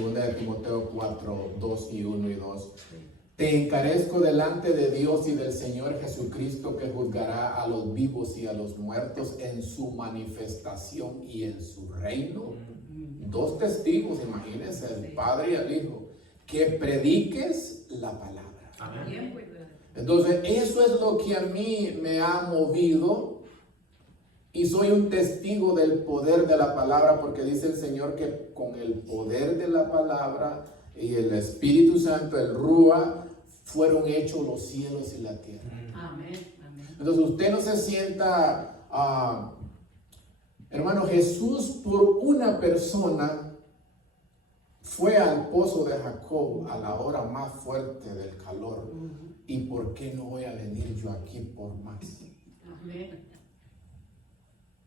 Segunda de Timoteo 4, 2 y 1 y 2. Te encarezco delante de Dios y del Señor Jesucristo, que juzgará a los vivos y a los muertos en su manifestación y en su reino. Dos testigos, imagínense, el Padre y el Hijo, que prediques la palabra. Amén. Entonces, eso es lo que a mí me ha movido, y soy un testigo del poder de la palabra, porque dice el Señor que con el poder de la palabra y el Espíritu Santo, el Rúa, fueron hechos los cielos y la tierra. Amén. Amén. Entonces usted no se sienta, hermano, Jesús por una persona fue al pozo de Jacob a la hora más fuerte del calor. ¿Y por qué no voy a venir yo aquí por más? Amén.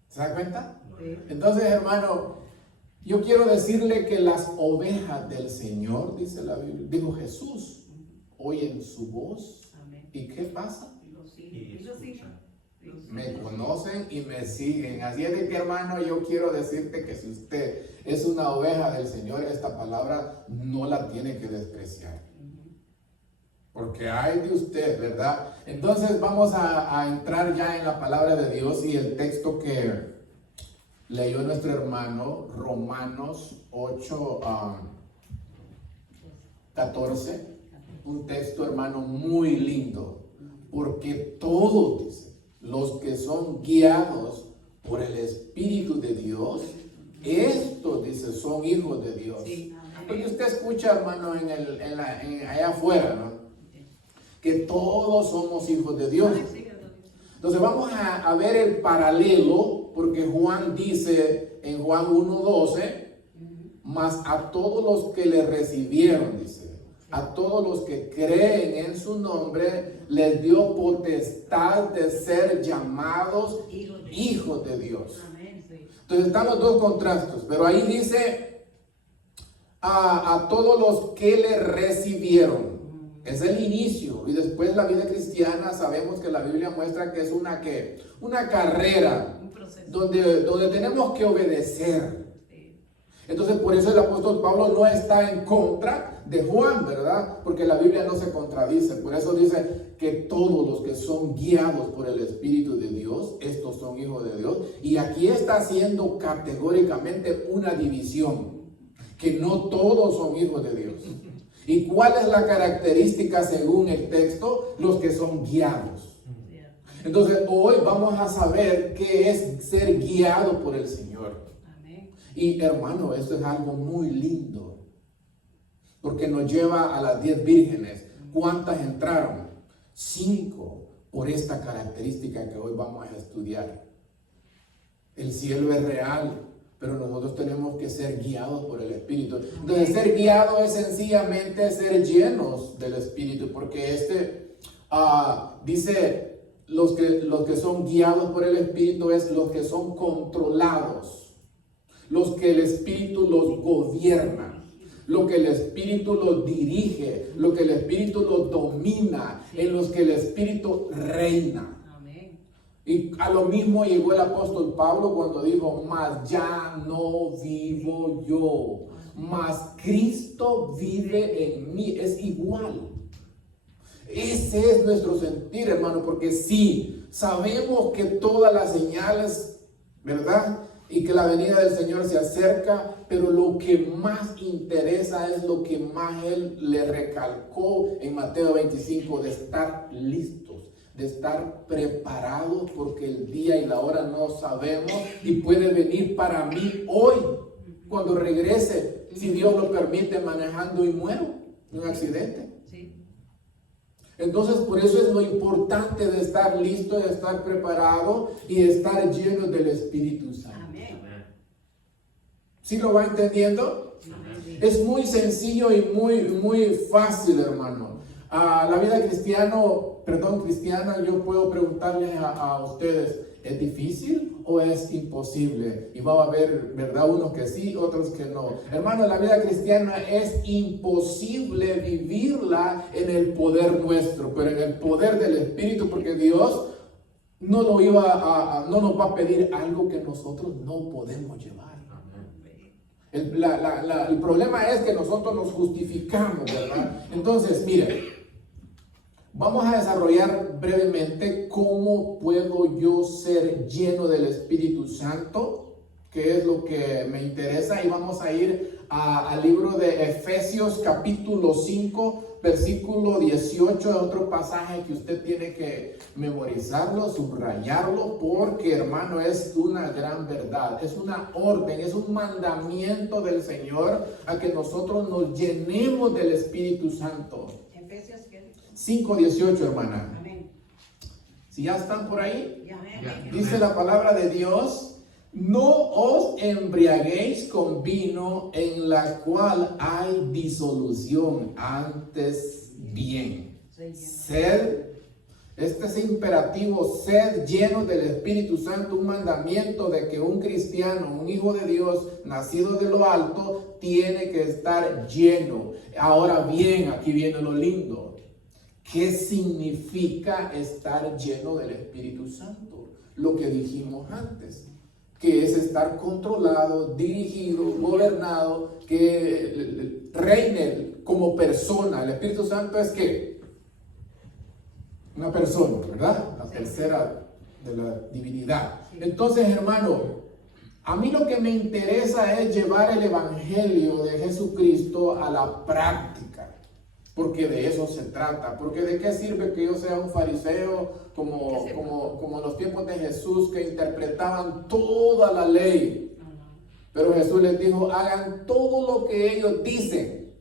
¿Se da cuenta? Sí. Entonces, hermano, yo quiero decirle que las ovejas del Señor, dice la Biblia, dijo Jesús, oyen su voz. Amén. ¿Y qué pasa? Y lo siguen. Y lo siguen. Me conocen y me siguen. Así es de que, hermano, yo quiero decirte que si usted es una oveja del Señor, esta palabra no la tiene que despreciar. Porque hay de usted, ¿verdad? Entonces vamos a entrar ya en la palabra de Dios, y el texto que leyó nuestro hermano, Romanos 8, 14. Un texto, hermano, muy lindo. Porque todos, dice, los que son guiados por el Espíritu de Dios, estos, dice, son hijos de Dios. Sí. Porque usted escucha, hermano, allá afuera, ¿no? Que todos somos hijos de Dios. Entonces vamos a ver el paralelo, porque Juan dice en Juan 1:12, mas a todos los que le recibieron, dice, a todos los que creen en su nombre, les dio potestad de ser llamados hijos de Dios. Amén. Sí. Entonces están los dos contrastes, pero ahí dice a todos los que le recibieron. Es el inicio, y después la vida cristiana sabemos que la Biblia muestra que es una carrera Un proceso. donde tenemos que obedecer. Entonces por eso el apóstol Pablo no está en contra de Juan, ¿verdad? Porque la Biblia no se contradice. Por eso dice que todos los que son guiados por el Espíritu de Dios, estos son hijos de Dios. Y aquí está haciendo categóricamente una división, que no todos son hijos de Dios. ¿Y cuál es la característica según el texto? Los que son guiados. Entonces hoy vamos a saber qué es ser guiado por el Señor. Amén. Y hermano, esto es algo muy lindo, porque nos lleva a las 10 vírgenes. ¿Cuántas entraron? 5, por esta característica que hoy vamos a estudiar. El cielo es real, pero nosotros tenemos que ser guiados por el Espíritu. Entonces, ser guiado es sencillamente ser llenos del Espíritu, porque dice, los que son guiados por el Espíritu es los que son controlados, los que el Espíritu los gobierna, lo que el Espíritu los dirige, lo que el Espíritu los domina, en los que el Espíritu reina. Y a lo mismo llegó el apóstol Pablo cuando dijo, mas ya no vivo yo, mas Cristo vive en mí. Es igual. Ese es nuestro sentir, hermano, porque sí, sabemos que todas las señales, ¿verdad? Y que la venida del Señor se acerca, pero lo que más interesa es lo que más Él le recalcó en Mateo 25, de estar listos, de estar preparados, porque el día y la hora no sabemos, y puede venir para mí hoy, cuando regrese, si Dios lo permite, manejando y muero en un accidente. Entonces, por eso es lo importante de estar listo, de estar preparado y de estar lleno del Espíritu Santo. ¿Sí lo va entendiendo? Es muy sencillo y muy fácil, hermano. La vida cristiana, yo puedo preguntarles a ustedes, ¿es difícil o es imposible? Y va a haber, ¿verdad? Unos que sí, otros que no. Hermano, la vida cristiana es imposible vivirla en el poder nuestro, pero en el poder del Espíritu, porque Dios no nos va a pedir algo que nosotros no podemos llevar. El problema es que nosotros nos justificamos, ¿verdad? Entonces, mire, vamos a desarrollar brevemente cómo puedo yo ser lleno del Espíritu Santo, que es lo que me interesa, y vamos a ir al libro de Efesios capítulo 5, versículo 18, otro pasaje que usted tiene que memorizarlo, subrayarlo, porque hermano es una gran verdad, es una orden, es un mandamiento del Señor a que nosotros nos llenemos del Espíritu Santo. Efesios 5:18, hermana. Amén. Si ya están por ahí, Amén. dice la palabra de Dios: no os embriaguéis con vino en la cual hay disolución, antes bien. Sed, este es imperativo, sed llenos del Espíritu Santo, un mandamiento de que un cristiano, un hijo de Dios, nacido de lo alto, tiene que estar lleno. Ahora bien, aquí viene lo lindo. ¿Qué significa estar lleno del Espíritu Santo? Lo que dijimos antes, que es estar controlado, dirigido, gobernado, que reine como persona. El Espíritu Santo es ¿qué? Una persona, ¿verdad? La tercera de la divinidad. Entonces, hermano, a mí lo que me interesa es llevar el Evangelio de Jesucristo a la práctica. Porque de eso se trata. Porque de qué sirve que yo sea un fariseo como en los tiempos de Jesús, que interpretaban toda la ley. Pero Jesús les dijo: hagan todo lo que ellos dicen,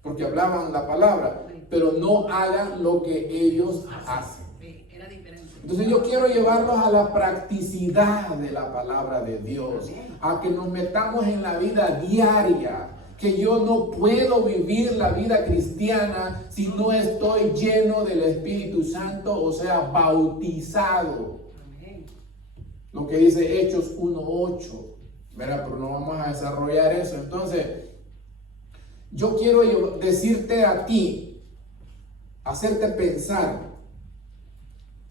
porque hablaban la palabra, pero no hagan lo que ellos hacen. Era diferente. Entonces yo quiero llevarlos a la practicidad de la palabra de Dios, a que nos metamos en la vida diaria. Que yo no puedo vivir la vida cristiana si no estoy lleno del Espíritu Santo, o sea, bautizado. Amén. Lo que dice Hechos 1:8, ¿verdad? Pero no vamos a desarrollar eso. Entonces, yo quiero decirte a ti, hacerte pensar.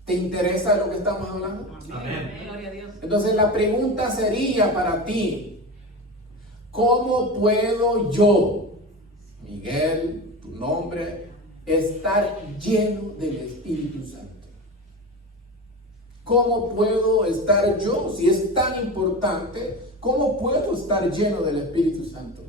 ¿Te interesa lo que estamos hablando? Amén. Gloria a Dios. Entonces, la pregunta sería para ti: ¿cómo puedo yo, Miguel, tu nombre, estar lleno del Espíritu Santo? ¿Cómo puedo estar yo? Si es tan importante, ¿cómo puedo estar lleno del Espíritu Santo?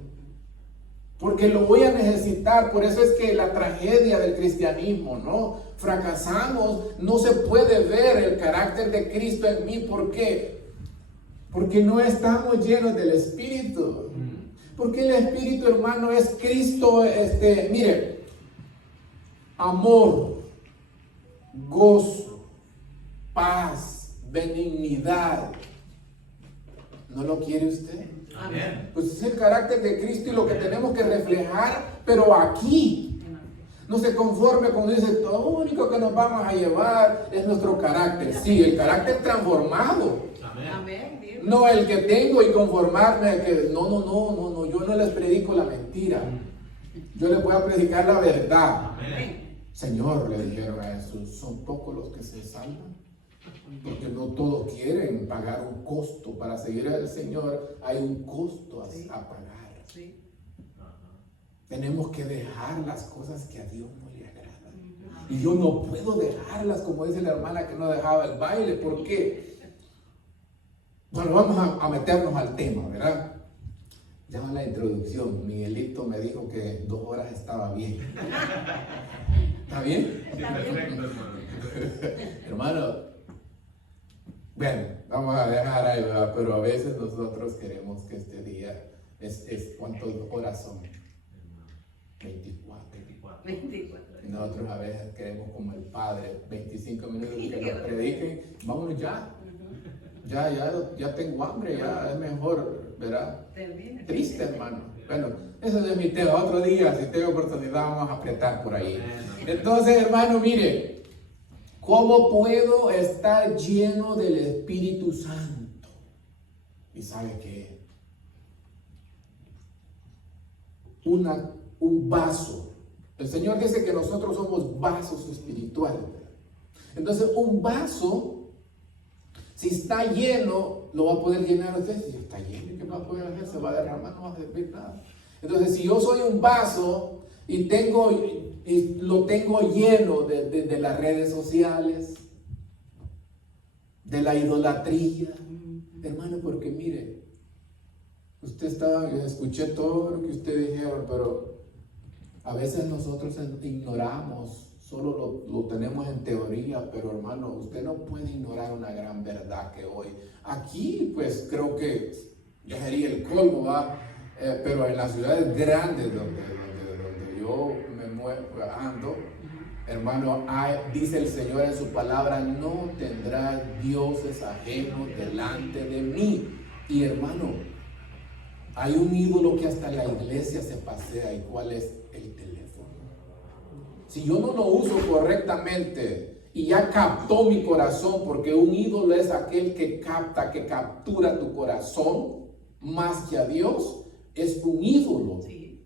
Porque lo voy a necesitar. Por eso es que la tragedia del cristianismo, ¿no? Fracasamos, no se puede ver el carácter de Cristo en mí. ¿Por qué? Porque no estamos llenos del Espíritu. Porque el Espíritu, hermano, es Cristo. Mire, amor, gozo, paz, benignidad. ¿No lo quiere usted? Amén. Pues es el carácter de Cristo y lo que tenemos que reflejar, pero aquí. No se conforme cuando dice: lo único que nos vamos a llevar es nuestro carácter. Sí, el carácter transformado. Amén. No el que tengo y conformarme a que no, yo no les predico la mentira. Yo les voy a predicar la verdad. Amén. Señor, le dijeron a Jesús, son pocos los que se salvan, porque no todos quieren pagar un costo. Para seguir al Señor hay un costo a pagar. Sí. Tenemos que dejar las cosas que a Dios no le agradan. Y yo no puedo dejarlas, como dice la hermana que no dejaba el baile. ¿Por qué? Bueno, vamos a meternos al tema, ¿verdad? Ya en la introducción, Miguelito me dijo que 2 horas estaba bien. ¿Está bien? Perfecto, Hermano, bueno, vamos a dejar ahí, ¿verdad? Pero a veces nosotros queremos que este día ¿cuántas horas son? 24. 24. Y nosotros a veces queremos como el Padre, 25 minutos que nos prediquen. Vámonos ya. Ya tengo hambre, ya es mejor, ¿verdad? Termina. Triste, hermano. Bueno, eso es de mi tema. Otro día, si tengo oportunidad, vamos a apretar por ahí. Entonces, hermano, mire, ¿cómo puedo estar lleno del Espíritu Santo? ¿Y sabe qué? Un vaso. El Señor dice que nosotros somos vasos espirituales. Entonces, un vaso Si está lleno, lo va a poder llenar usted. Si está lleno, ¿qué va a poder hacer? Se va a derramar, no va a servir nada. Entonces, si yo soy un vaso y lo tengo lleno de las redes sociales, de la idolatría, hermano, porque mire, yo escuché todo lo que usted dijeron, pero a veces nosotros ignoramos, solo lo tenemos en teoría, pero hermano, usted no puede ignorar una gran verdad que hoy, aquí pues creo que ya sería el colmo, ¿va? Pero en las ciudades grandes donde yo ando, hermano, dice el Señor en su palabra, no tendrás dioses ajenos delante de mí. Y hermano, hay un ídolo que hasta la iglesia se pasea. ¿Y cuál es? El teléfono. Si yo no lo uso correctamente y ya captó mi corazón, porque un ídolo es aquel que captura tu corazón más que a Dios, es un ídolo. Sí.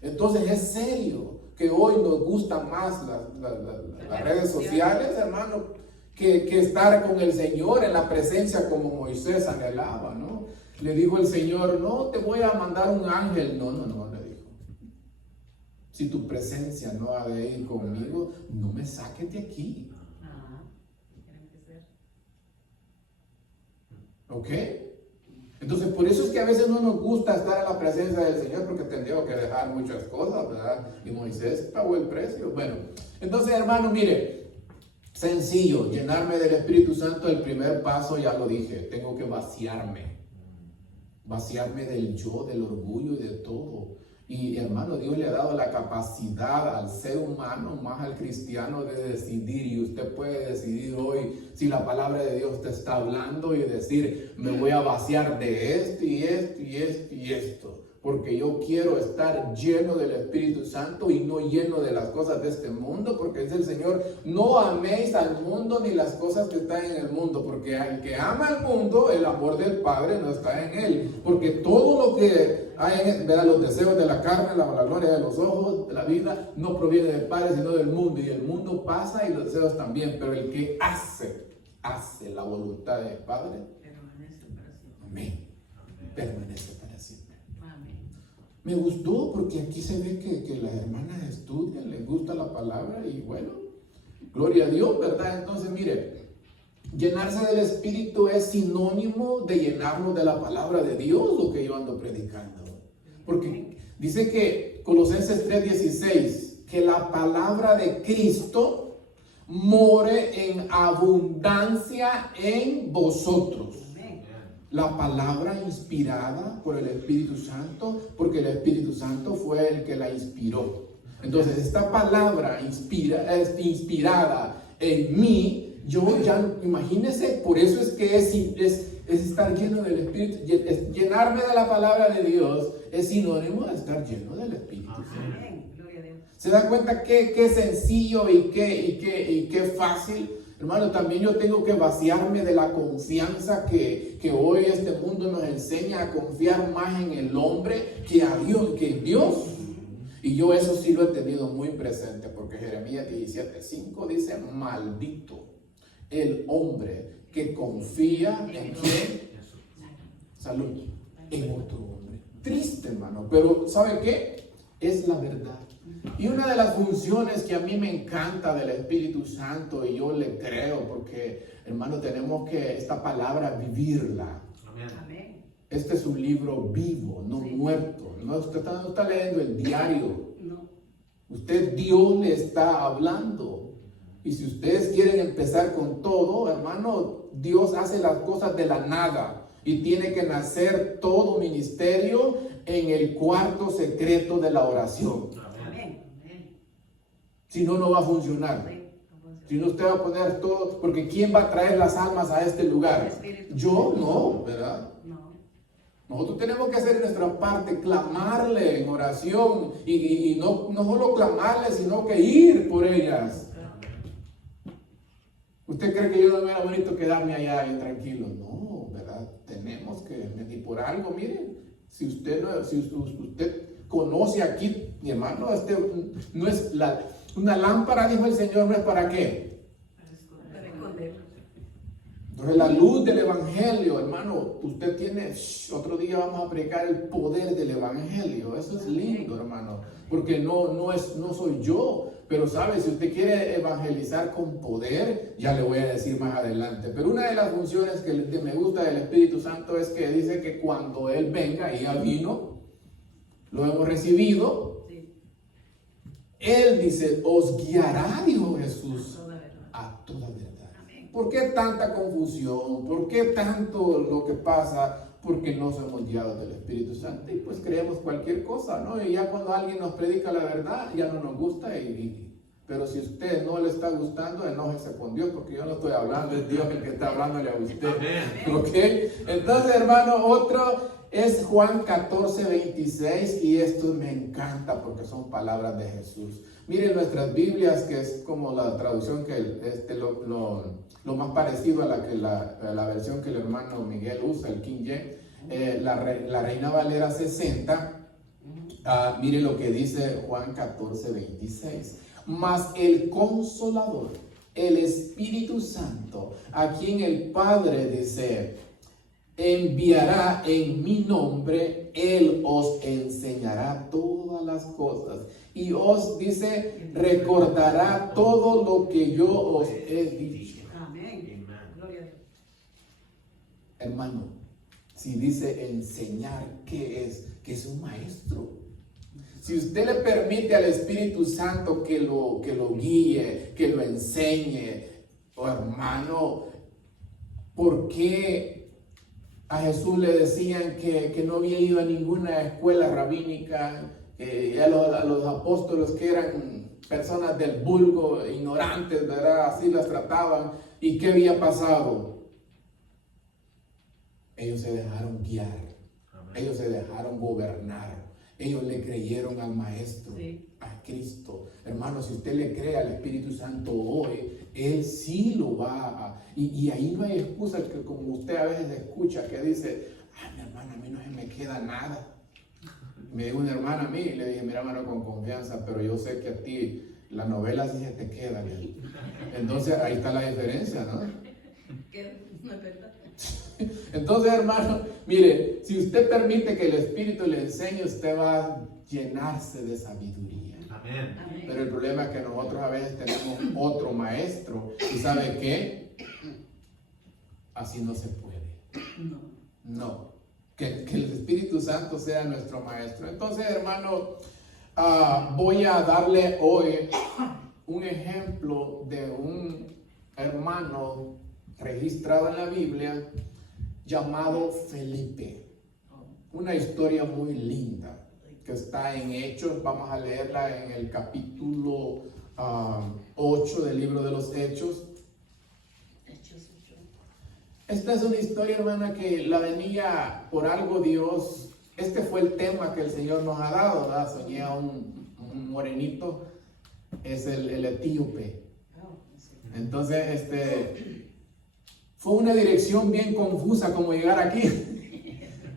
Entonces es serio que hoy nos gustan más las redes sociales, hermano, que estar con el Señor en la presencia como Moisés anhelaba, ¿no? Le dijo el Señor, no te voy a mandar un ángel. No, le dijo. Si tu presencia no ha de ir conmigo, no me saques de aquí. ¿Ok? Entonces, por eso es que a veces no nos gusta estar en la presencia del Señor, porque tendríamos que dejar muchas cosas, ¿verdad? Y Moisés pagó el precio. Bueno, entonces, hermano, mire, sencillo, llenarme del Espíritu Santo, el primer paso, ya lo dije, tengo que vaciarme del yo, del orgullo y de todo. Y hermano, Dios le ha dado la capacidad al ser humano, más al cristiano, de decidir. Y usted puede decidir hoy si la palabra de Dios te está hablando y decir, me voy a vaciar de esto y esto y esto y esto. Porque yo quiero estar lleno del Espíritu Santo y no lleno de las cosas de este mundo, porque dice el Señor, no améis al mundo ni las cosas que están en el mundo, porque al que ama al mundo, el amor del Padre no está en él, porque todo lo que hay en él, ¿verdad? Los deseos de la carne, la gloria de los ojos, de la vida, no proviene del Padre, sino del mundo, y el mundo pasa y los deseos también, pero el que hace la voluntad del Padre, permanece para siempre. Amén. Permanece para siempre. Me gustó porque aquí se ve que las hermanas estudian, les gusta la palabra y bueno, gloria a Dios, ¿verdad? Entonces, mire, llenarse del Espíritu es sinónimo de llenarnos de la palabra de Dios, lo que yo ando predicando. Porque dice que Colosenses 3:16, que la palabra de Cristo more en abundancia en vosotros. La palabra inspirada por el Espíritu Santo, porque el Espíritu Santo fue el que la inspiró. Entonces, esta palabra es inspirada en mí. Yo ya, imagínense, por eso es que es estar lleno del Espíritu. Llenarme de la palabra de Dios es sinónimo de estar lleno del Espíritu. ¿Se da cuenta qué sencillo y qué fácil? Hermano, también yo tengo que vaciarme de la confianza que hoy este mundo nos enseña a confiar más en el hombre que en Dios. Y yo eso sí lo he tenido muy presente, porque Jeremías 17:5 dice, maldito el hombre que confía en quién, salud, en otro hombre. Triste, hermano, pero ¿sabe qué? Es la verdad. Y una de las funciones que a mí me encanta del Espíritu Santo, y yo le creo, porque hermano, tenemos que esta palabra vivirla. Amén. Este es un libro vivo, no muerto. No, usted no está leyendo el diario. No. Dios le está hablando. Y si ustedes quieren empezar con todo, hermano, Dios hace las cosas de la nada. Y tiene que nacer todo ministerio en el cuarto secreto de la oración. Si no, no va a funcionar. Si no, usted va a poner todo, porque ¿quién va a traer las almas a este lugar? Yo no, ¿verdad? Nosotros tenemos que hacer nuestra parte, clamarle en oración y no solo clamarle, sino que ir por ellas. ¿Usted cree que yo no me era bonito quedarme allá y tranquilo? No, ¿verdad? Tenemos que, y por algo, miren, si usted conoce aquí, mi hermano, no es una lámpara, dijo el Señor, no es para qué. Para esconder. Entonces la luz del evangelio, hermano, usted tiene, otro día vamos a predicar el poder del evangelio. Eso es lindo, hermano, porque no soy yo, pero sabe, si usted quiere evangelizar con poder, ya le voy a decir más adelante. Pero una de las funciones que me gusta del Espíritu Santo es que dice que cuando Él venga, y ya vino, lo hemos recibido, Él dice, os guiará, dijo Jesús, a toda verdad. ¿Por qué tanta confusión? ¿Por qué tanto lo que pasa? Porque no somos guiados del Espíritu Santo y pues creemos cualquier cosa, ¿no? Y ya cuando alguien nos predica la verdad, ya no nos gusta. Pero si usted no le está gustando, enójese con Dios, porque yo no estoy hablando, es Dios el que está hablándole a usted. ¿Ok? Entonces, hermano, otro es Juan 14:26, y esto me encanta porque son palabras de Jesús. Miren nuestras Biblias, que es como la traducción que lo más parecido a la versión que el hermano Miguel usa, el King James, la Reina Valera 60. Mire lo que dice Juan 14:26. Mas el Consolador, el Espíritu Santo, a quien el Padre dice, enviará en mi nombre, Él os enseñará todas las cosas y os dice, recordará todo lo que yo os he dicho. Amén. Gloria a Dios. Hermano, si dice enseñar, ¿qué es? Que es un maestro. Si usted le permite al Espíritu Santo que lo guíe, que lo enseñe, hermano, ¿por qué a Jesús le decían que no había ido a ninguna escuela rabínica, a los apóstoles que eran personas del vulgo, ignorantes, ¿verdad? Así las trataban. ¿Y qué había pasado? Ellos se dejaron guiar. Amén. Ellos se dejaron gobernar. Ellos le creyeron al Maestro, a Cristo. Hermano, si usted le cree al Espíritu Santo hoy, Él sí lo va a... Y ahí no hay excusa, que como usted a veces escucha que dice, ay, mi hermana, a mí no se me queda nada. Me dijo una hermana a mí, y le dije, mira, hermano, con confianza, pero yo sé que a ti la novela sí se te queda. Entonces, ahí está la diferencia, ¿no? No es verdad. Entonces, hermano, mire, si usted permite que el Espíritu le enseñe, usted va a llenarse de sabiduría. Amén. Pero el problema es que nosotros a veces tenemos otro maestro. ¿Y sabe qué? Así no se puede. No. Que el Espíritu Santo sea nuestro maestro. Entonces, hermano, voy a darle hoy un ejemplo de un hermano registrado en la Biblia llamado Felipe. Una historia muy linda que está en Hechos. Vamos a leerla en el capítulo 8 del libro de los Hechos. Esta es una historia, hermana, que la venía por algo Dios. Este fue el tema que el Señor nos ha dado, ¿verdad? Soñé a un morenito, es el etíope. Entonces, fue una dirección bien confusa como llegar aquí,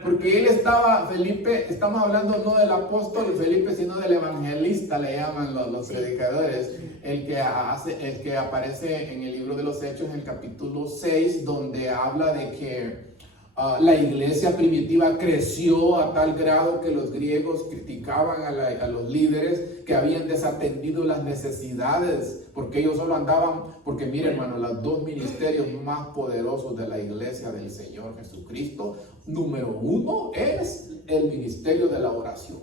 porque él estaba, Felipe, estamos hablando no del apóstol Felipe, sino del evangelista, le llaman los predicadores, el que aparece en el libro de los Hechos, en el capítulo 6, donde habla de que la iglesia primitiva creció a tal grado que los griegos criticaban a los líderes que habían desatendido las necesidades, porque ellos solo andaban, porque mire, hermano, los dos ministerios más poderosos de la iglesia del Señor Jesucristo, número uno es el ministerio de la oración.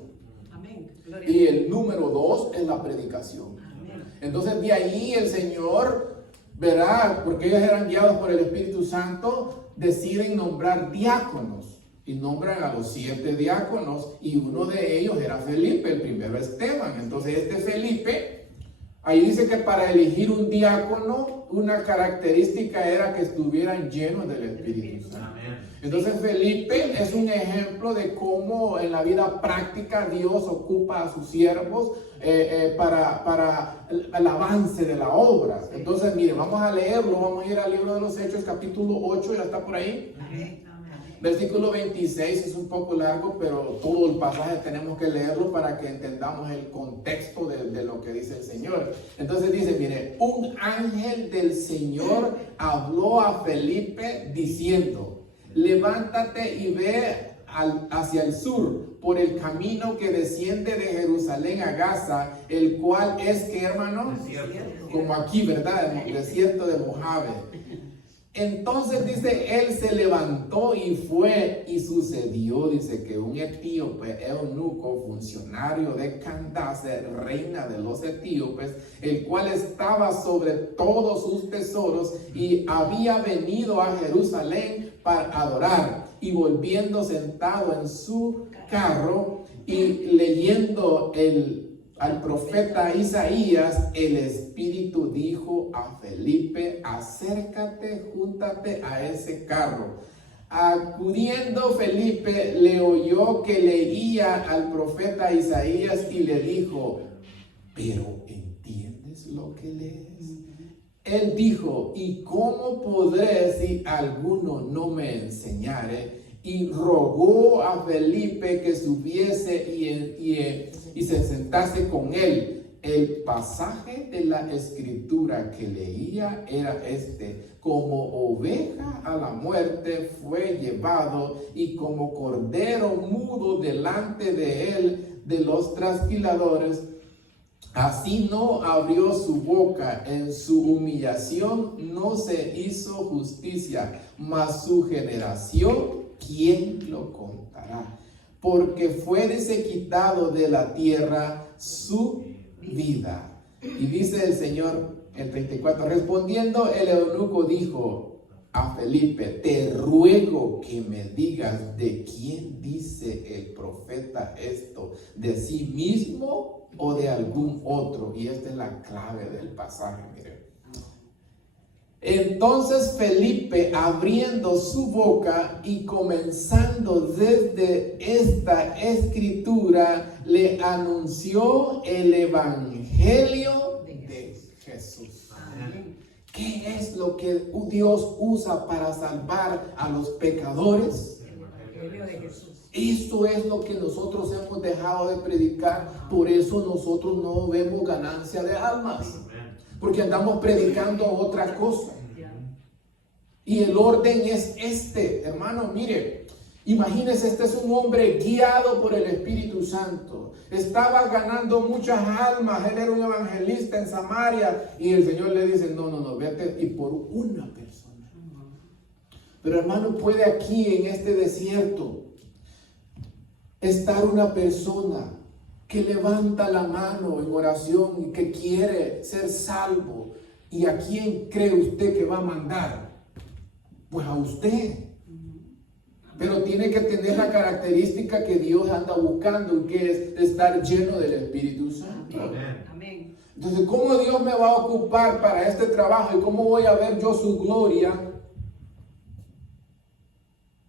Amén. Y el número dos es la predicación. Amén. Entonces de ahí el Señor, verá, porque ellos eran guiados por el Espíritu Santo, deciden nombrar diáconos y nombran a los 7 diáconos, y uno de ellos era Felipe, el primero Esteban. Entonces Felipe, ahí dice que para elegir un diácono, una característica era que estuvieran llenos del Espíritu Santo. Entonces Felipe es un ejemplo de cómo en la vida práctica Dios ocupa a sus siervos para el avance de la obra. Entonces, mire, vamos a leerlo, vamos a ir al libro de los Hechos, capítulo 8, ya está por ahí. Versículo 26 es un poco largo, pero todo el pasaje tenemos que leerlo para que entendamos el contexto de lo que dice el Señor. Entonces dice, mire, un ángel del Señor habló a Felipe diciendo, levántate y ve hacia el sur por el camino que desciende de Jerusalén a Gaza, el cual es, ¿qué, hermano? Como aquí, ¿verdad? En el desierto de Mojave. Entonces dice, él se levantó y fue, y sucedió, dice, que un etíope, eunuco, funcionario de Candace, reina de los etíopes, el cual estaba sobre todos sus tesoros y había venido a Jerusalén para adorar, y volviendo sentado en su carro y leyendo al profeta Isaías, el Espíritu dijo a Felipe, acércate, júntate a ese carro. Acudiendo Felipe, le oyó que leía al profeta Isaías y le dijo, ¿pero entiendes lo que lees? Él dijo, ¿y cómo podré si alguno no me enseñare? Y rogó a Felipe que subiese y se sentase con él. El pasaje de la escritura que leía era este: como oveja a la muerte fue llevado, y como cordero mudo delante de él de los trasquiladores, así no abrió su boca. En su humillación no se hizo justicia, mas su generación, ¿quién lo contará? Porque fue quitado de la tierra su vida. Y dice el Señor, el 34, respondiendo el eunuco dijo a Felipe, te ruego que me digas de quién dice el profeta esto, de sí mismo o de algún otro. Y esta es la clave del pasaje, miren. Entonces Felipe, abriendo su boca y comenzando desde esta escritura, le anunció el evangelio de Jesús. Amén. ¿Qué es lo que Dios usa para salvar a los pecadores? El evangelio de Jesús. Eso es lo que nosotros hemos dejado de predicar. Por eso nosotros no vemos ganancia de almas, porque andamos predicando otra cosa. Y el orden es este, hermano. Mire, imagínese, este es un hombre guiado por el Espíritu Santo. Estaba ganando muchas almas. Él era un evangelista en Samaria. Y el Señor le dice, no, vete y por una persona. Pero hermano, puede aquí en este desierto estar una persona que levanta la mano en oración y que quiere ser salvo. ¿Y a quién cree usted que va a mandar? Pues a usted. Pero tiene que tener la característica que Dios anda buscando, y que es estar lleno del Espíritu Santo. Amén. Entonces, ¿cómo Dios me va a ocupar para este trabajo y cómo voy a ver yo su gloria?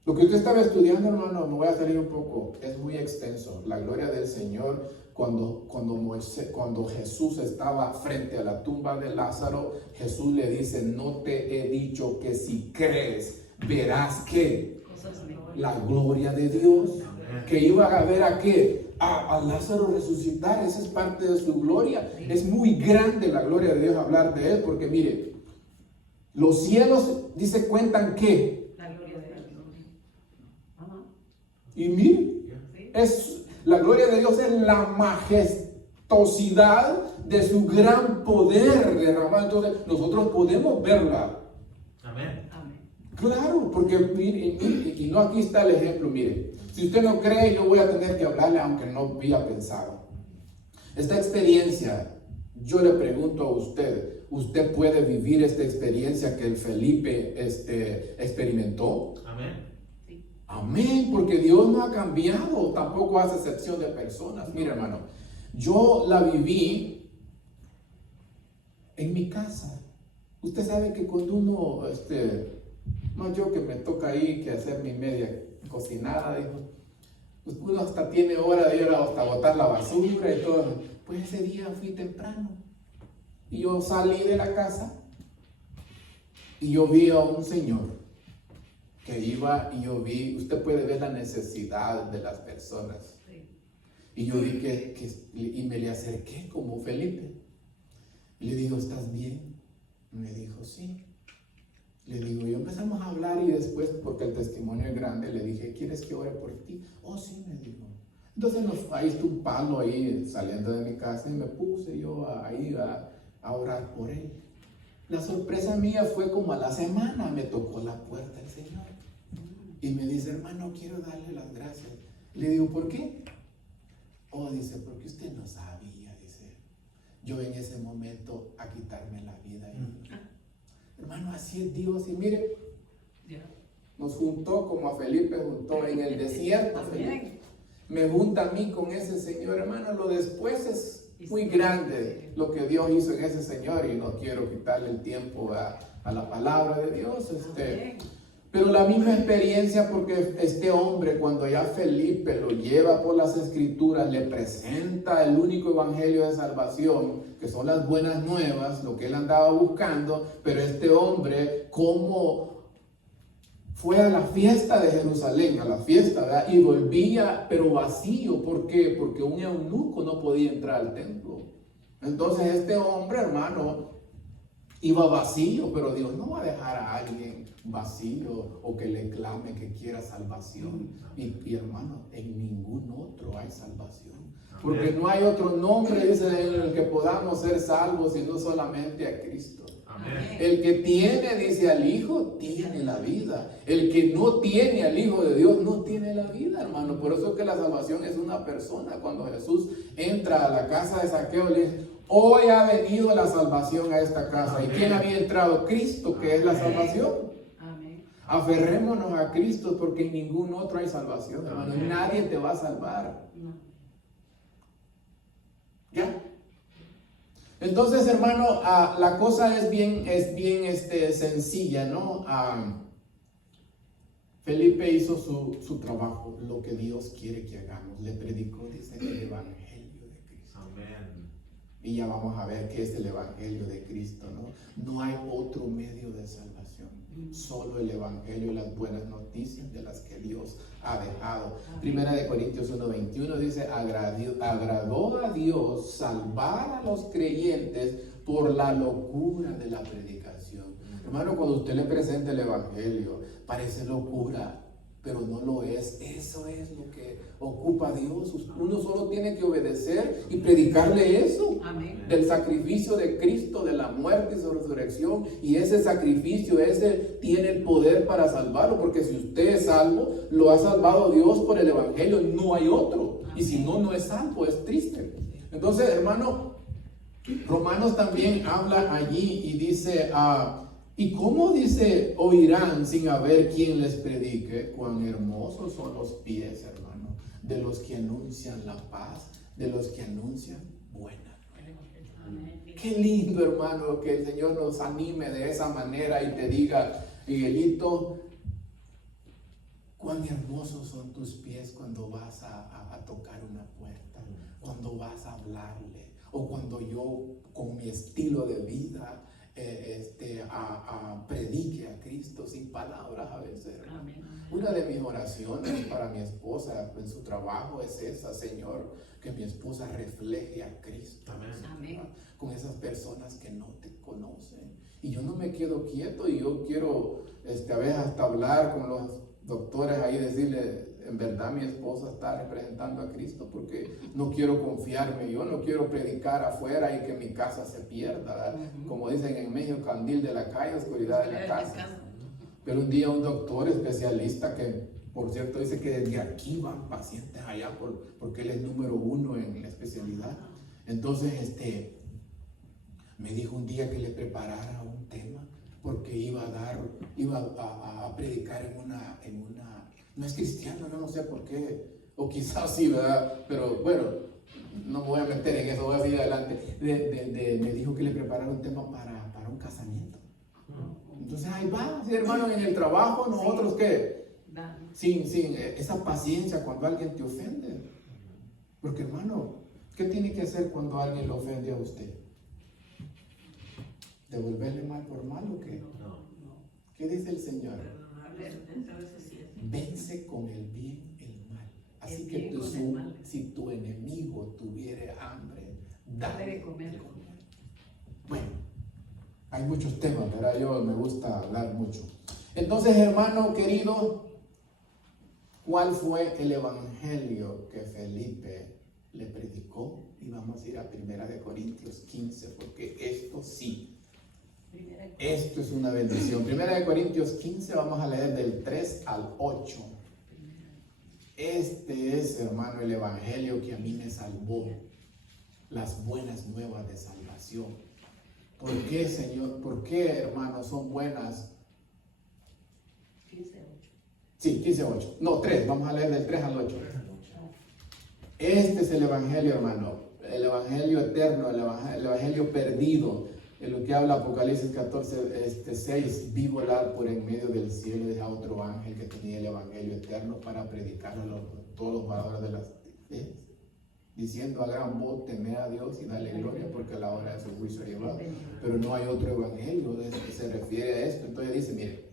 Lo que usted estaba estudiando, hermano, me voy a salir un poco, es muy extenso. La gloria del Señor, cuando Jesús estaba frente a la tumba de Lázaro, Jesús le dice, no te he dicho que si crees, verás que la gloria de Dios, que iba a ver a qué, a Lázaro resucitar. Esa es parte de su gloria. Es muy grande la gloria de Dios hablar de él, porque mire, los cielos, dice, cuentan que, y mire, la gloria de Dios es la majestuosidad de su gran poder derramado. Entonces nosotros podemos verla. Amén. Claro, porque mire, y no, aquí está el ejemplo. Mire, si usted no cree, yo voy a tener que hablarle aunque no había pensado. Esta experiencia, yo le pregunto a usted, ¿usted puede vivir esta experiencia que el Felipe experimentó? Amén. Amén, porque Dios no ha cambiado, tampoco hace excepción de personas. Mira, hermano, yo la viví en mi casa. Usted sabe que cuando uno, no, yo que me toca ahí que hacer mi media cocinada, dijo, pues uno hasta tiene hora de ir hasta botar la basura y todo. Pues ese día fui temprano y yo salí de la casa y yo vi a un señor que iba y yo vi, usted puede ver la necesidad de las personas. Sí. Y yo vi y me le acerqué como Felipe. Y le digo, ¿estás bien? Me dijo, sí. Le digo, y empezamos a hablar y después, porque el testimonio es grande, le dije, ¿quieres que ore por ti? Oh, sí, me dijo. Entonces ahí está un palo ahí saliendo de mi casa y me puse yo ahí a orar por él. La sorpresa mía fue como a la semana me tocó la puerta el Señor. Y me dice, hermano, quiero darle las gracias. Le digo, ¿por qué? Oh, dice, porque usted no sabía, dice, yo en ese momento a quitarme la vida. Hermano, así es Dios. Y mire, nos juntó como a Felipe juntó en el desierto. Felipe. Me junta a mí con ese Señor, hermano. Lo después es muy grande lo que Dios hizo en ese Señor. Y no quiero quitarle el tiempo a la palabra de Dios. Pero la misma experiencia, porque este hombre, cuando ya Felipe lo lleva por las escrituras, le presenta el único evangelio de salvación, que son las buenas nuevas, lo que él andaba buscando. Pero este hombre, como fue a la fiesta de Jerusalén, a la fiesta, ¿verdad? Y volvía, pero vacío. ¿Por qué? Porque un eunuco no podía entrar al templo. Entonces este hombre, hermano, iba vacío, pero Dios no va a dejar a alguien vacío o que le clame que quiera salvación. Y hermano, en ningún otro hay salvación. Porque no hay otro nombre, dice, en el que podamos ser salvos, sino solamente a Cristo. Amén. El que tiene, dice, al Hijo, tiene la vida. El que no tiene al Hijo de Dios, no tiene la vida, hermano. Por eso es que la salvación es una persona. Cuando Jesús entra a la casa de Zaqueo, le dice, hoy ha venido la salvación a esta casa. Amén. ¿Y quién había entrado? Cristo, que es la salvación. Amén. Aferrémonos a Cristo, porque en ningún otro hay salvación, hermano. Amén. Nadie te va a salvar. No. ¿Ya? Entonces, hermano, la cosa es bien sencilla, ¿no? Felipe hizo su trabajo, lo que Dios quiere que hagamos. Le predicó, dice, el evangelio de Cristo. Amén. Y ya vamos a ver qué es el evangelio de Cristo, ¿no? No hay otro medio de salvación, solo el evangelio y las buenas noticias de las que Dios ha dejado. Primera de Corintios 1:21 dice, agradó a Dios salvar a los creyentes por la locura de la predicación. Hermano, cuando usted le presenta el evangelio, parece locura, pero no lo es. Eso es lo que ocupa a Dios. Uno solo tiene que obedecer y predicarle eso. Amén. Del sacrificio de Cristo, de la muerte y su resurrección. Y ese sacrificio, ese tiene el poder para salvarlo. Porque si usted es salvo, lo ha salvado Dios por el evangelio. No hay otro. Amén. Y si no, no es salvo. Es triste. Entonces, hermano, Romanos también habla allí y dice... ¿Y cómo dice oirán sin haber quien les predique? Cuán hermosos son los pies, hermano, de los que anuncian la paz, de los que anuncian buena nueva. Qué lindo, hermano, que el Señor nos anime de esa manera y te diga, Miguelito, cuán hermosos son tus pies cuando vas a tocar una puerta, cuando vas a hablarle, o cuando yo con mi estilo de vida predique a Cristo sin palabras a veces. Amén. Una de mis oraciones para mi esposa en su trabajo es esa, Señor, que mi esposa refleje a Cristo. Amén. Con esas personas que no te conocen. Y yo no me quedo quieto y yo quiero a veces hasta hablar con los doctores ahí, decirle, en verdad mi esposa está representando a Cristo, porque no quiero confiarme, yo no quiero predicar afuera y que mi casa se pierda, como dicen en México, candil de la calle, oscuridad de la casa. Pero un día un doctor especialista, que por cierto dice que desde aquí van pacientes allá porque él es número 1 en la especialidad. Entonces me dijo un día que le preparara un tema, porque iba a predicar en una no es cristiano, no sé por qué, o quizás sí, ¿verdad? Pero bueno, no me voy a meter en eso, voy a seguir adelante. Me dijo que le preparara un tema para un casamiento. Entonces ahí va, ¿sí, hermano? En el trabajo nosotros, ¿qué? Sin esa paciencia cuando alguien te ofende. Porque, hermano, ¿qué tiene que hacer cuando alguien le ofende a usted? ¿Devolverle mal por mal o qué? ¿Qué dice el Señor? Vence con el bien el mal. Así El que bien con el mal. si tu enemigo tuviere hambre, dale Dale de comer. de comer. Bueno, hay muchos temas, ¿verdad? Yo me gusta hablar mucho. Entonces, hermano querido, ¿cuál fue el evangelio que Felipe le predicó? Y vamos a ir a 1 Corintios 15, porque esto sí, esto es una bendición. 1 Corintios 15, vamos a leer del 3 al 8. Este es, hermano, el evangelio que a mí me salvó. Las buenas nuevas de salvación. ¿Por qué, Señor? ¿Por qué, hermano, son buenas? 15:8. Sí, 15:8. No, 3. Vamos a leer del 3 al 8. Este es el evangelio, hermano. El evangelio eterno, el evangelio perdido. En lo que habla Apocalipsis 14:6. Vi volar por en medio del cielo a otro ángel que tenía el evangelio eterno para predicar a todos los moradores de las tierras, diciendo a gran voz: temed a Dios y dale gloria, porque a la hora de su juicio ha llegado. Pero no hay otro evangelio que se refiere a esto. Entonces dice, mire,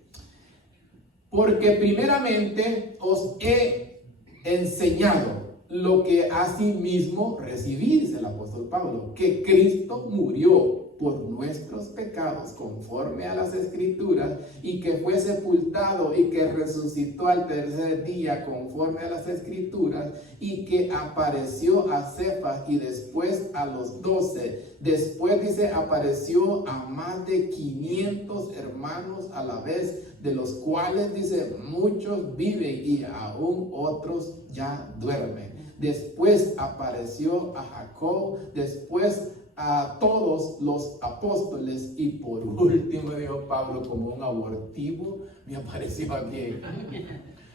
porque primeramente os he enseñado lo que asimismo recibí, dice el apóstol Pablo, que Cristo murió por nuestros pecados conforme a las Escrituras, y que fue sepultado y que resucitó al tercer día conforme a las Escrituras, y que apareció a Cefas y después a los 12. Después dice, apareció a más de 500 hermanos a la vez, de los cuales dice, muchos viven y aún otros ya duermen. Después apareció a Jacob, después a todos los apóstoles, y por último, dijo Pablo, como un abortivo, me apareció aquí.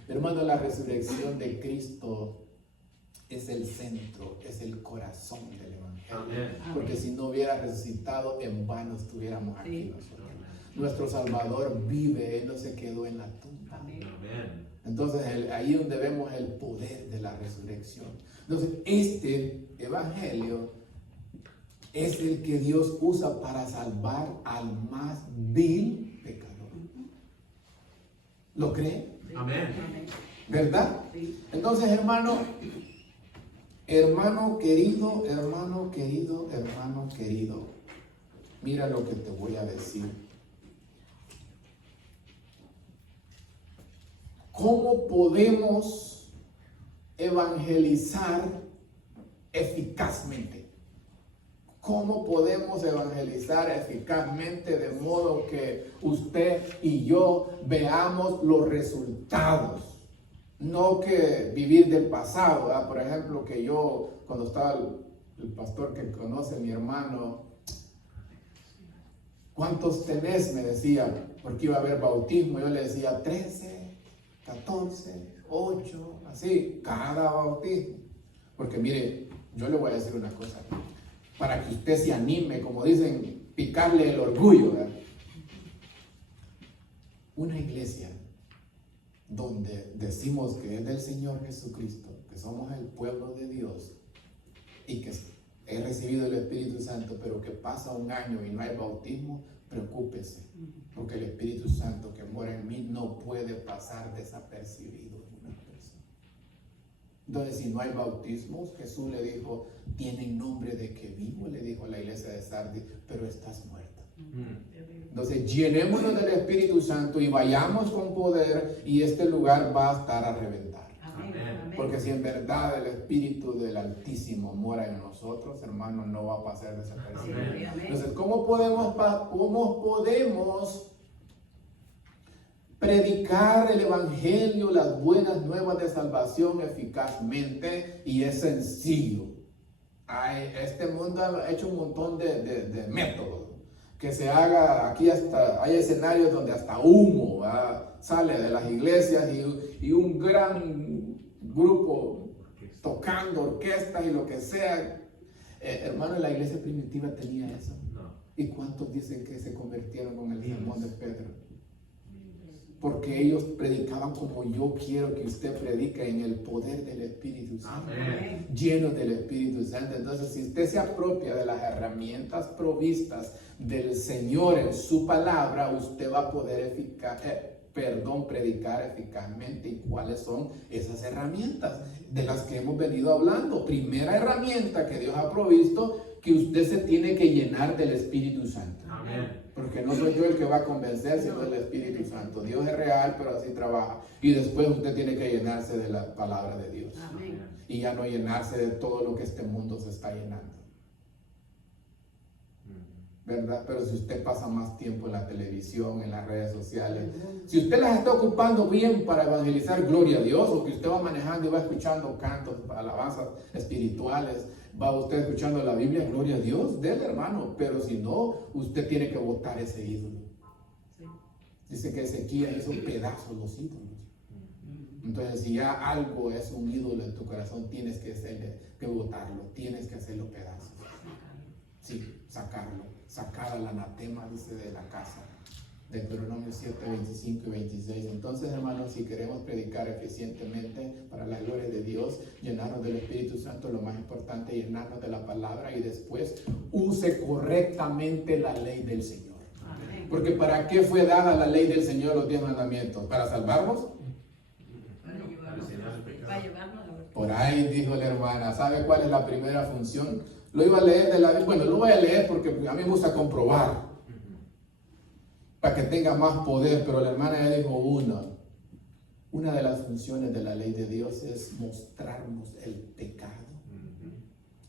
Hermano, la resurrección de Cristo es el centro, es el corazón del evangelio. Porque si no hubiera resucitado, en vano estuviéramos aquí nosotros. Nuestro Salvador vive, Él no se quedó en la tumba. Entonces ahí es donde vemos el poder de la resurrección. Entonces este evangelio es el que Dios usa para salvar al más vil pecador. ¿Lo cree? Amén. ¿Verdad? Sí. Entonces, hermano querido, hermano querido, hermano querido, mira lo que te voy a decir. ¿Cómo podemos evangelizar eficazmente? ¿Cómo podemos evangelizar eficazmente de modo que usted y yo veamos los resultados? No que vivir del pasado, ¿verdad? Por ejemplo, que yo, cuando estaba el pastor que conoce mi hermano, ¿cuántos tenés? Me decía, porque iba a haber bautismo. Yo le decía 13, 14, 8, así, cada bautismo. Porque mire, yo le voy a decir una cosa, para que usted se anime, como dicen, picarle el orgullo, ¿verdad? Una iglesia donde decimos que es del Señor Jesucristo, que somos el pueblo de Dios y que he recibido el Espíritu Santo, pero que pasa un año y no hay bautismo, preocúpese, porque el Espíritu Santo que mora en mí no puede pasar desapercibido en una persona. Entonces, si no hay bautismos, Jesús le dijo, tienen nombre de que vivo, le dijo a la iglesia de Sardis, pero estás muerta. Entonces, llenémonos del Espíritu Santo y vayamos con poder, y este lugar va a estar a reventar. Amén. Porque si en verdad el Espíritu del Altísimo mora en nosotros, hermano, no va a pasar desapercibido. Entonces, ¿cómo podemos predicar el Evangelio, las buenas nuevas de salvación eficazmente? Y es sencillo. Este mundo ha hecho un montón de métodos. Que se haga, aquí hasta hay escenarios donde hasta humo, ¿verdad?, sale de las iglesias, y un gran grupo tocando orquestas y lo que sea. Hermano, la iglesia primitiva tenía eso. ¿Y cuántos dicen que se convirtieron con el sermón de Pedro? Porque ellos predicaban como yo quiero que usted predique, en el poder del Espíritu Santo. Amén. Llenos del Espíritu Santo. Entonces, si usted se apropia de las herramientas provistas del Señor en su palabra, usted va a poder predicar eficazmente y cuáles son esas herramientas de las que hemos venido hablando. Primera herramienta que Dios ha provisto, que usted se tiene que llenar del Espíritu Santo. Amén. Porque no soy yo el que va a convencer, sino el Espíritu Santo. Dios es real, pero así trabaja. Y después usted tiene que llenarse de la palabra de Dios. Amén. Y ya no llenarse de todo lo que este mundo se está llenando. ¿Verdad? Pero si usted pasa más tiempo en la televisión, en las redes sociales, si usted las está ocupando bien para evangelizar, gloria a Dios, o que usted va manejando y va escuchando cantos, alabanzas espirituales, va usted escuchando la Biblia, gloria a Dios, déle, hermano. Pero si no, usted tiene que botar ese ídolo. Sí. Dice que Ezequiel hizo pedazos los ídolos. Entonces, si ya algo es un ídolo en tu corazón, tienes que botarlo, tienes que hacerlo pedazos. Sí, sacar al anatema, dice, de la casa. Deuteronomio 7, 25 y 26. Entonces, hermanos, si queremos predicar eficientemente para la gloria de Dios, llenarnos del Espíritu Santo, lo más importante, llenarnos de la palabra, y después use correctamente la ley del Señor. Amén. Porque ¿para qué fue dada la ley del Señor, los 10 mandamientos? ¿Para salvarnos? Para llevarnos a la Por ahí dijo la hermana, ¿sabe cuál es la primera función? Lo iba a leer de la Biblia. Bueno, lo voy a leer porque a mí me gusta comprobar, para que tenga más poder, pero la hermana ya dijo una de las funciones de la ley de Dios es mostrarnos el pecado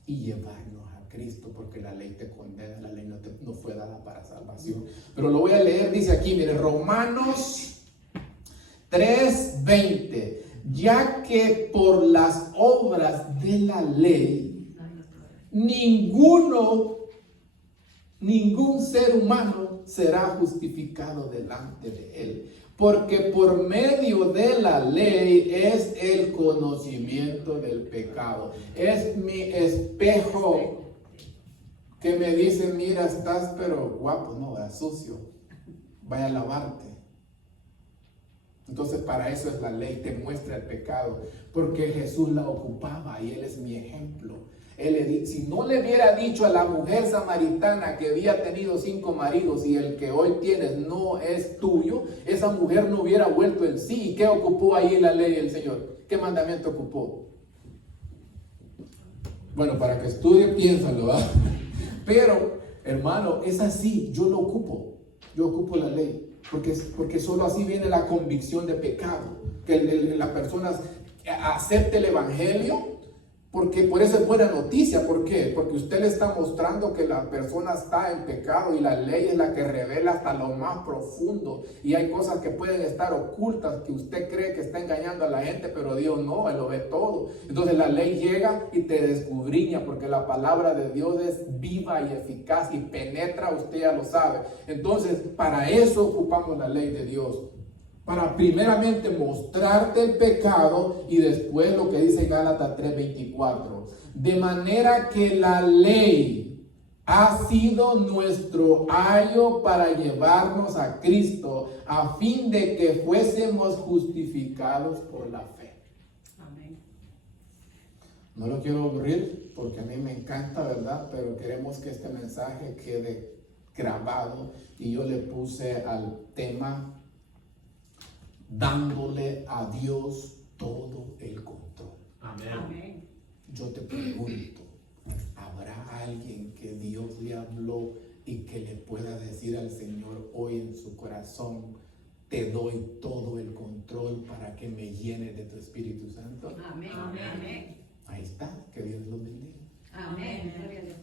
y llevarnos a Cristo, porque la ley te condena, la ley no fue dada para salvación. Pero lo voy a leer, dice aquí, mire, Romanos 3:20, ya que por las obras de la ley, ningún ser humano será justificado delante de él, porque por medio de la ley es el conocimiento del pecado. Es mi espejo que me dice, mira, estás pero guapo, no, sucio, vaya a lavarte. Entonces, para eso es la ley, te muestra el pecado, porque Jesús la ocupaba y Él es mi ejemplo. Si no le hubiera dicho a la mujer samaritana que había tenido 5 maridos y el que hoy tienes no es tuyo, esa mujer no hubiera vuelto en sí. ¿Y qué ocupó ahí la ley del Señor? ¿Qué mandamiento ocupó? Bueno, para que estudie, piénsalo, ¿verdad? Pero, hermano, es así, yo ocupo la ley, porque solo así viene la convicción de pecado, que la persona acepte el evangelio. Porque por eso es buena noticia. ¿Por qué? Porque usted le está mostrando que la persona está en pecado y la ley es la que revela hasta lo más profundo. Y hay cosas que pueden estar ocultas que usted cree que está engañando a la gente, pero Dios no, Él lo ve todo. Entonces la ley llega y te descudriña, porque la palabra de Dios es viva y eficaz y penetra, usted ya lo sabe. Entonces, para eso ocupamos la ley de Dios. Para primeramente mostrarte el pecado y después lo que dice Gálatas 3:24. De manera que la ley ha sido nuestro ayo para llevarnos a Cristo, a fin de que fuésemos justificados por la fe. Amén. No lo quiero aburrir porque a mí me encanta, ¿verdad? Pero queremos que este mensaje quede grabado y yo le puse al tema: dándole a Dios todo el control. Amén. Amén. Yo te pregunto, ¿habrá alguien que Dios le habló y que le pueda decir al Señor hoy en su corazón: te doy todo el control para que me llene de tu Espíritu Santo? Amén. Amén. Ahí está, que Dios los bendiga. Amén. Gloria a Dios.